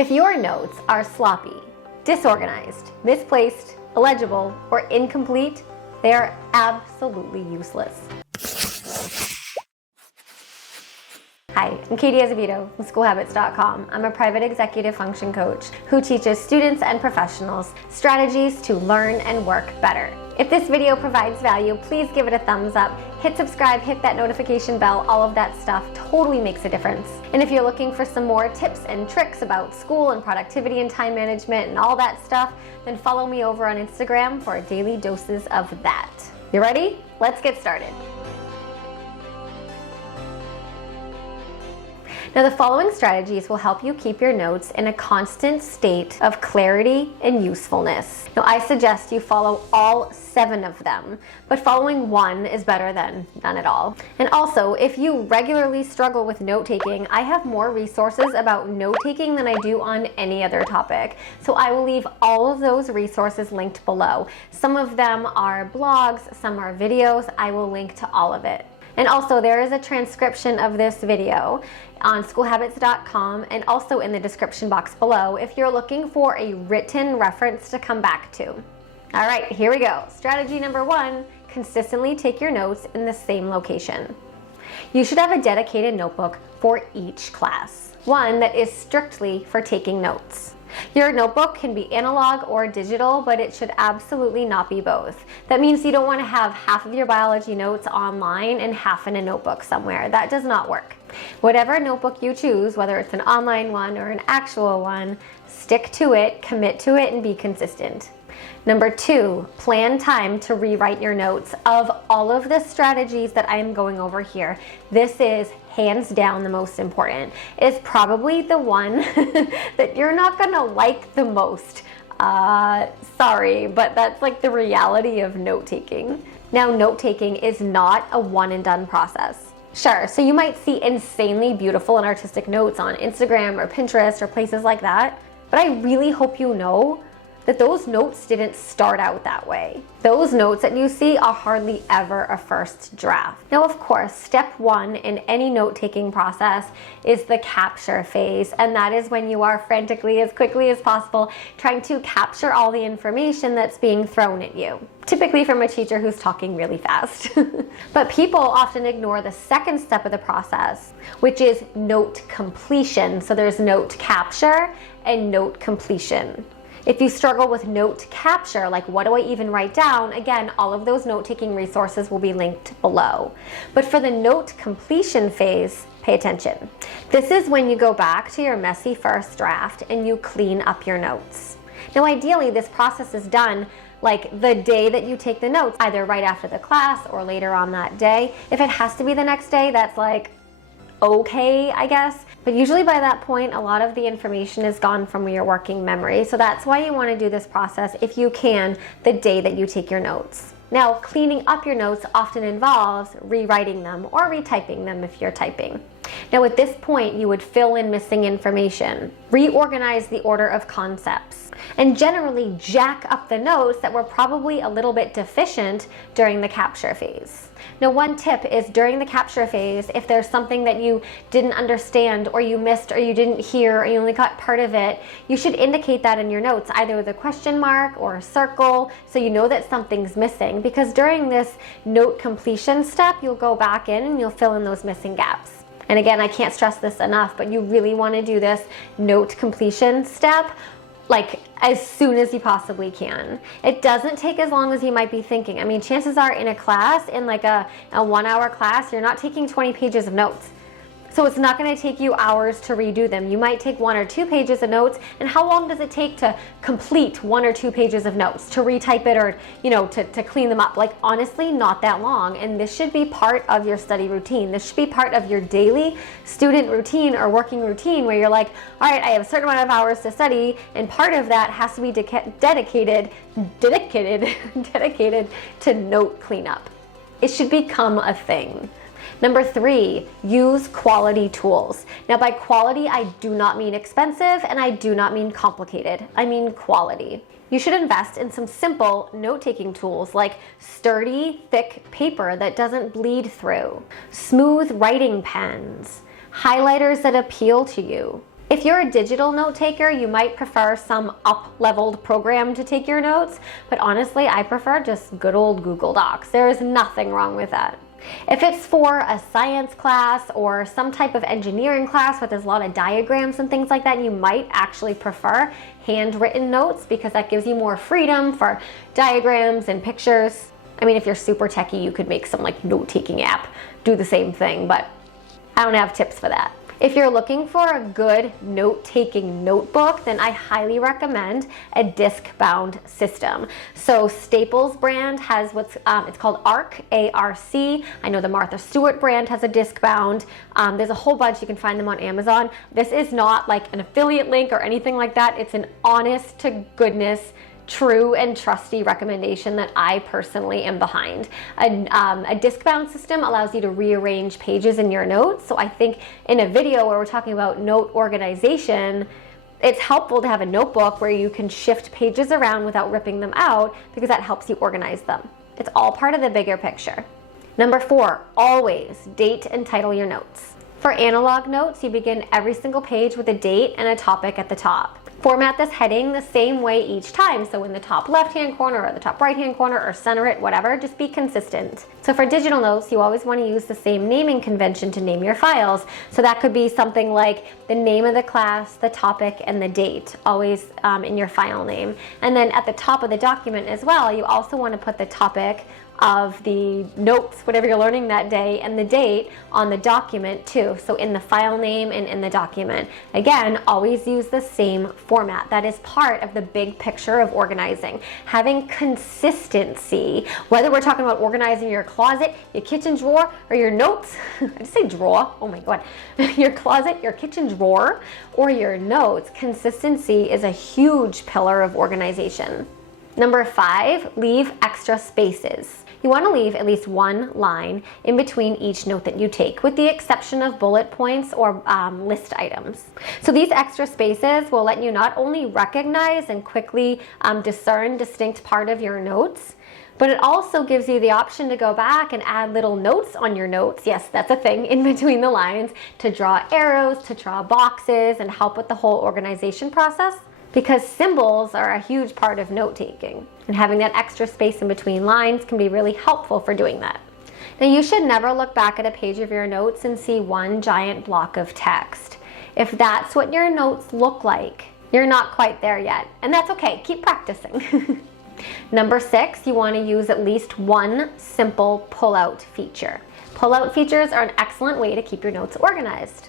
If your notes are sloppy, disorganized, misplaced, illegible, or incomplete, they are absolutely useless. Hi, I'm Katie Azevedo from SchoolHabits.com. I'm a private executive function coach who teaches students and professionals strategies to learn and work better. If this video provides value, please give it a thumbs up, hit subscribe, hit that notification bell. All of that stuff totally makes a difference. And if you're looking for some more tips and tricks about school and productivity and time management and all that stuff, then follow me over on Instagram for daily doses of that. You ready? Let's get started. Now, the following strategies will help you keep your notes in a constant state of clarity and usefulness. Now, I suggest you follow all 7 of them, but following one is better than none at all. And also, if you regularly struggle with note-taking, I have more resources about note-taking than I do on any other topic. So I will leave all of those resources linked below. Some of them are blogs, some are videos. I will link to all of it. And also, there is a transcription of this video on SchoolHabits.com and also in the description box below if you're looking for a written reference to come back to. All right, here we go. Strategy number 1, consistently take your notes in the same location. You should have a dedicated notebook for each class, one that is strictly for taking notes. Your notebook can be analog or digital, but it should absolutely not be both. That means you don't want to have half of your biology notes online and half in a notebook somewhere. That does not work. Whatever notebook you choose, whether it's an online one or an actual one, stick to it, commit to it, and be consistent. Number 2, plan time to rewrite your notes. Of all of the strategies that I'm going over here, this is hands down the most important. It's probably the one that you're not gonna like the most. Sorry, but that's like the reality of note-taking. Now, note-taking is not a one and done process. Sure, so you might see insanely beautiful and artistic notes on Instagram or Pinterest or places like that, but I really hope you know that those notes didn't start out that way. Those notes that you see are hardly ever a first draft. Now, of course, step 1 in any note-taking process is the capture phase, and that is when you are frantically, as quickly as possible, trying to capture all the information that's being thrown at you, typically from a teacher who's talking really fast. But people often ignore the second step of the process, which is note completion. So there's note capture and note completion. If you struggle with note capture, like what do I even write down? Again, all of those note-taking resources will be linked below. But for the note completion phase, pay attention. This is when you go back to your messy first draft and you clean up your notes. Now, ideally, this process is done like the day that you take the notes, either right after the class or later on that day. If it has to be the next day, that's like, okay, I guess. But usually by that point, a lot of the information is gone from your working memory. So that's why you want to do this process, if you can, the day that you take your notes. Now, cleaning up your notes often involves rewriting them or retyping them if you're typing. Now, at this point, you would fill in missing information, reorganize the order of concepts, and generally jack up the notes that were probably a little bit deficient during the capture phase. Now, one tip is during the capture phase, if there's something that you didn't understand or you missed or you didn't hear or you only got part of it, you should indicate that in your notes, either with a question mark or a circle, so you know that something's missing. Because during this note completion step, you'll go back in and you'll fill in those missing gaps. And again, I can't stress this enough, but you really want to do this note completion step like as soon as you possibly can. It doesn't take as long as you might be thinking. I mean, chances are in a class, in like a 1-hour class, you're not taking 20 pages of notes. So it's not going to take you hours to redo them. You might take 1 or 2 pages of notes, and how long does it take to complete 1 or 2 pages of notes, to retype it or, to clean them up? Like, honestly, not that long. And this should be part of your study routine. This should be part of your daily student routine or working routine where you're like, all right, I have a certain amount of hours to study, and part of that has to be dedicated to note cleanup. It should become a thing. Number 3, use quality tools. Now, by quality, I do not mean expensive and I do not mean complicated. I mean quality. You should invest in some simple note-taking tools like sturdy, thick paper that doesn't bleed through, smooth writing pens, highlighters that appeal to you, If you're a digital note taker, you might prefer some up-leveled program to take your notes, but honestly, I prefer just good old Google Docs. There is nothing wrong with that. If it's for a science class or some type of engineering class where there's a lot of diagrams and things like that, you might actually prefer handwritten notes because that gives you more freedom for diagrams and pictures. I mean, if you're super techie, you could make some like note-taking app do the same thing, but I don't have tips for that. If you're looking for a good note-taking notebook, then I highly recommend a disc-bound system. So Staples brand has it's called ARC, A-R-C. I know the Martha Stewart brand has a disc-bound. There's a whole bunch, you can find them on Amazon. This is not like an affiliate link or anything like that. It's an honest to goodness, true and trusty recommendation that I personally am behind. A disc-bound system allows you to rearrange pages in your notes. So I think in a video where we're talking about note organization, it's helpful to have a notebook where you can shift pages around without ripping them out because that helps you organize them. It's all part of the bigger picture. Number 4, always date and title your notes. For analog notes, you begin every single page with a date and a topic at the top. Format this heading the same way each time, so in the top left-hand corner or the top right-hand corner or center it, whatever, just be consistent. So for digital notes, you always want to use the same naming convention to name your files. So that could be something like the name of the class, the topic, and the date, always in your file name. And then at the top of the document as well, you also want to put the topic of the notes, whatever you're learning that day, and the date on the document too. So in the file name and in the document. Again, always use the same format. That is part of the big picture of organizing. Having consistency, whether we're talking about organizing your closet, your kitchen drawer, or your notes, I just say drawer, oh my God, your closet, your kitchen drawer, or your notes, consistency is a huge pillar of organization. Number 5, leave extra spaces. You want to leave at least one line in between each note that you take, with the exception of bullet points or list items. So these extra spaces will let you not only recognize and quickly discern distinct part of your notes, but it also gives you the option to go back and add little notes on your notes. Yes, that's a thing, in between the lines, to draw arrows, to draw boxes, and help with the whole organization process. Because symbols are a huge part of note-taking, and having that extra space in between lines can be really helpful for doing that. Now, you should never look back at a page of your notes and see one giant block of text. If that's what your notes look like, you're not quite there yet, and that's okay, keep practicing. Number 6, you want to use at least one simple pull-out feature. Pull-out features are an excellent way to keep your notes organized.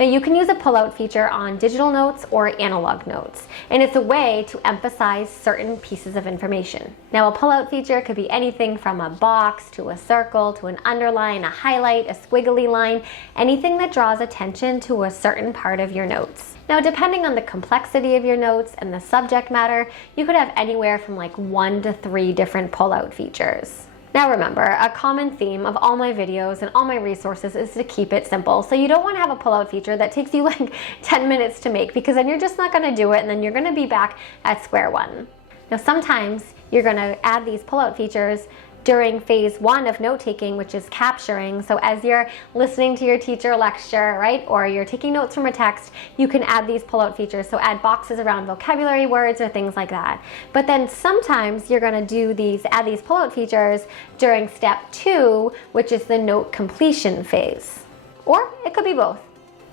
Now, you can use a pull-out feature on digital notes or analog notes, and it's a way to emphasize certain pieces of information. Now, a pull-out feature could be anything from a box to a circle to an underline, a highlight, a squiggly line, anything that draws attention to a certain part of your notes. Now, depending on the complexity of your notes and the subject matter, you could have anywhere from like 1 to 3 different pull-out features. Now remember, a common theme of all my videos and all my resources is to keep it simple. So you don't want to have a pull-out feature that takes you like 10 minutes to make, because then you're just not going to do it and then you're going to be back at square one. Now sometimes you're going to add these pull-out features during phase 1 of note-taking, which is capturing. So as you're listening to your teacher lecture, right, or you're taking notes from a text, you can add these pull-out features. So add boxes around vocabulary words or things like that. But then sometimes you're going to add these pull-out features during step 2, which is the note completion phase. Or it could be both.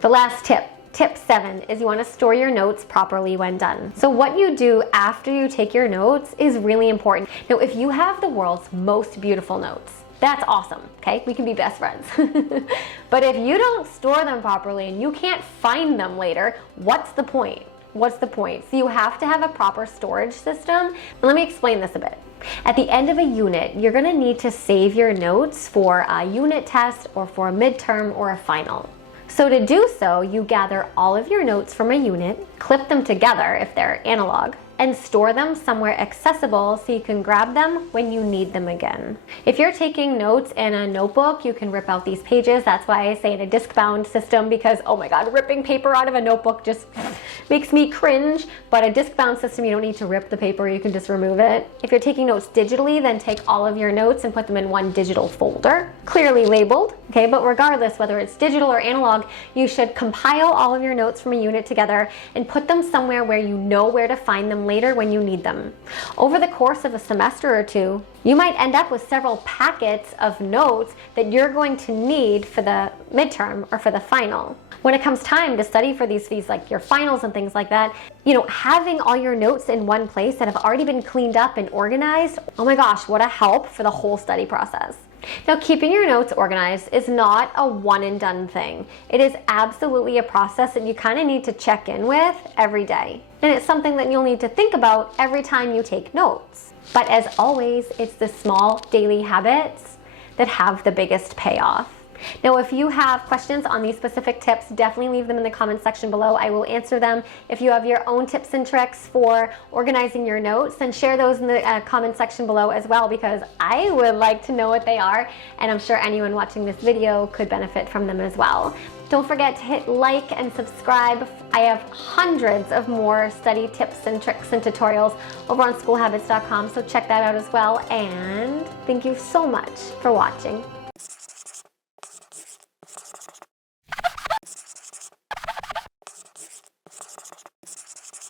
The last tip. Tip 7 is you want to store your notes properly when done. So what you do after you take your notes is really important. Now, if you have the world's most beautiful notes, that's awesome, okay? We can be best friends. But if you don't store them properly and you can't find them later, what's the point? What's the point? So you have to have a proper storage system. And let me explain this a bit. At the end of a unit, you're going to need to save your notes for a unit test or for a midterm or a final. So to do so, you gather all of your notes from a unit, clip them together if they're analog, and store them somewhere accessible so you can grab them when you need them again. If you're taking notes in a notebook, you can rip out these pages. That's why I say in a disc-bound system, because oh my God, ripping paper out of a notebook just makes me cringe. But a disc-bound system, you don't need to rip the paper, you can just remove it. If you're taking notes digitally, then take all of your notes and put them in one digital folder, clearly labeled, okay? But regardless, whether it's digital or analog, you should compile all of your notes from a unit together and put them somewhere where you know where to find them later when you need them. Over the course of a semester or two, you might end up with several packets of notes that you're going to need for the midterm or for the final. When it comes time to study for these fees, like your finals and things like that, you know, having all your notes in one place that have already been cleaned up and organized, oh my gosh, what a help for the whole study process. Now, keeping your notes organized is not a one and done thing. It is absolutely a process that you kind of need to check in with every day. And it's something that you'll need to think about every time you take notes. But as always, it's the small daily habits that have the biggest payoff. Now, if you have questions on these specific tips, definitely leave them in the comment section below. I will answer them. If you have your own tips and tricks for organizing your notes, then share those in the comment section below as well, because I would like to know what they are, and I'm sure anyone watching this video could benefit from them as well. Don't forget to hit like and subscribe. I have hundreds of more study tips and tricks and tutorials over on schoolhabits.com, so check that out as well. And thank you so much for watching.